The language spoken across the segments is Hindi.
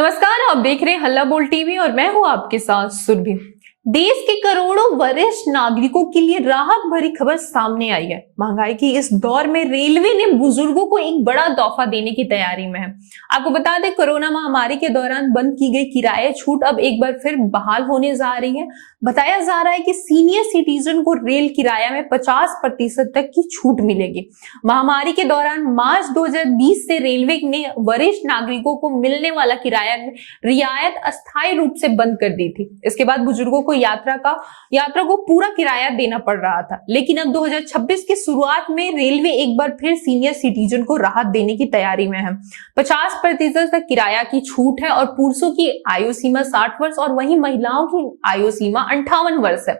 नमस्कार, आप देख रहे हैं हल्ला बोल टीवी और मैं हूं आपके साथ सुरभि। देश के करोड़ों वरिष्ठ नागरिकों के लिए राहत भरी खबर सामने आई है। महंगाई की इस दौर में रेलवे ने बुजुर्गों को एक बड़ा तोहफा देने की तैयारी में है। आपको बता दें, कोरोना महामारी के दौरान बंद की गई किराए छूट अब एक बार फिर बहाल होने जा रही है। बताया जा रहा है कि सीनियर सिटीजन को रेल किराया में 50% तक की छूट मिलेगी। महामारी के दौरान मार्च 2020 से रेलवे ने वरिष्ठ नागरिकों को मिलने वाला किराया रियायत अस्थायी रूप से बंद कर दी थी। इसके बाद बुजुर्गों को यात्रा को पूरा किराया देना पड़ रहा था, लेकिन अब 2026 की शुरुआत में रेलवे एक बार फिर सीनियर सिटीजन को राहत देने की तैयारी में है। 50% तक किराया की छूट है और पुरुषों की आयु सीमा 60 वर्ष और वहीं महिलाओं की आयु सीमा 58 वर्ष है।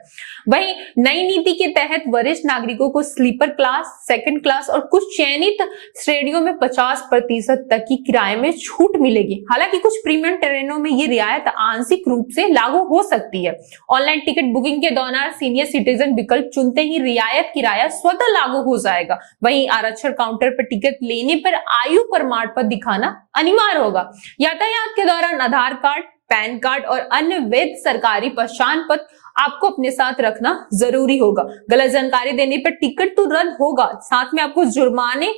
वहीं नई नीति के तहत वरिष्ठ नागरिकों को स्लीपर क्लास, सेकंड क्लास और कुछ चयनित श्रेणियों में 50% तक की किराए में छूट मिलेगी। हालांकि कुछ प्रीमियम ट्रेनों में ये रियायत आंशिक रूप से लागू हो सकती है। ऑनलाइन टिकट बुकिंग के दौरान सीनियर सिटीजन विकल्प चुनते ही रियायत किराया स्वतः लागू हो जाएगा। वहीं आरक्षण काउंटर पर टिकट लेने पर आयु प्रमाण पत्र दिखाना अनिवार्य होगा। यातायात के दौरान आधार कार्ड, पैन कार्ड और अन्य वैध सरकारी पहचान पत्र आपको अपने साथ रखना जरूरी होगा। गलत जानकारी देने पर टिकट तो रद्द होगा, साथ में आपको जुर्माने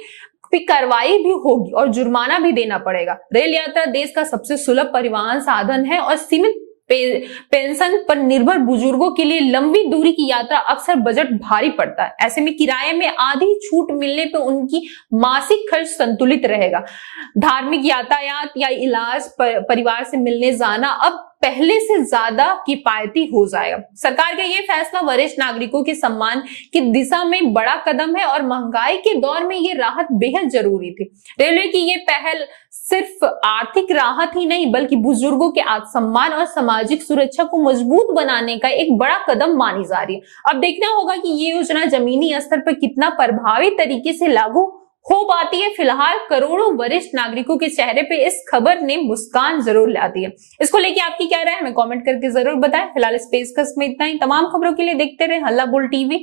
की कार्रवाई भी होगी और जुर्माना भी देना पड़ेगा। रेल यात्रा देश का सबसे सुलभ परिवहन साधन है और सीमित पेंशन पर निर्भर बुजुर्गों के लिए लंबी दूरी की यात्रा अक्सर बजट भारी पड़ता है। ऐसे में किराए में आधी छूट मिलने पर उनकी मासिक खर्च संतुलित रहेगा। धार्मिक यातायात या इलाज, परिवार से मिलने जाना अब पहले से ज्यादा किफायती हो जाएगा। सरकार का ये फैसला वरिष्ठ नागरिकों के सम्मान की दिशा में बड़ा कदम है और महंगाई के दौर में ये राहत बेहद जरूरी थी। रेलवे की ये पहल सिर्फ आर्थिक राहत ही नहीं बल्कि बुजुर्गों के आत्मसम्मान और सामाजिक सुरक्षा को मजबूत बनाने का एक बड़ा कदम मानी जा रही है। अब देखना होगा कि ये योजना जमीनी स्तर पर कितना प्रभावी तरीके से लागू हो पाती है। फिलहाल करोड़ों वरिष्ठ नागरिकों के चेहरे पे इस खबर ने मुस्कान जरूर ला दी है। इसको लेके आपकी क्या राय है हमें कमेंट करके जरूर बताएं। फिलहाल इस पेशकश में इतना ही। तमाम खबरों के लिए देखते रहे हल्ला बोल टीवी।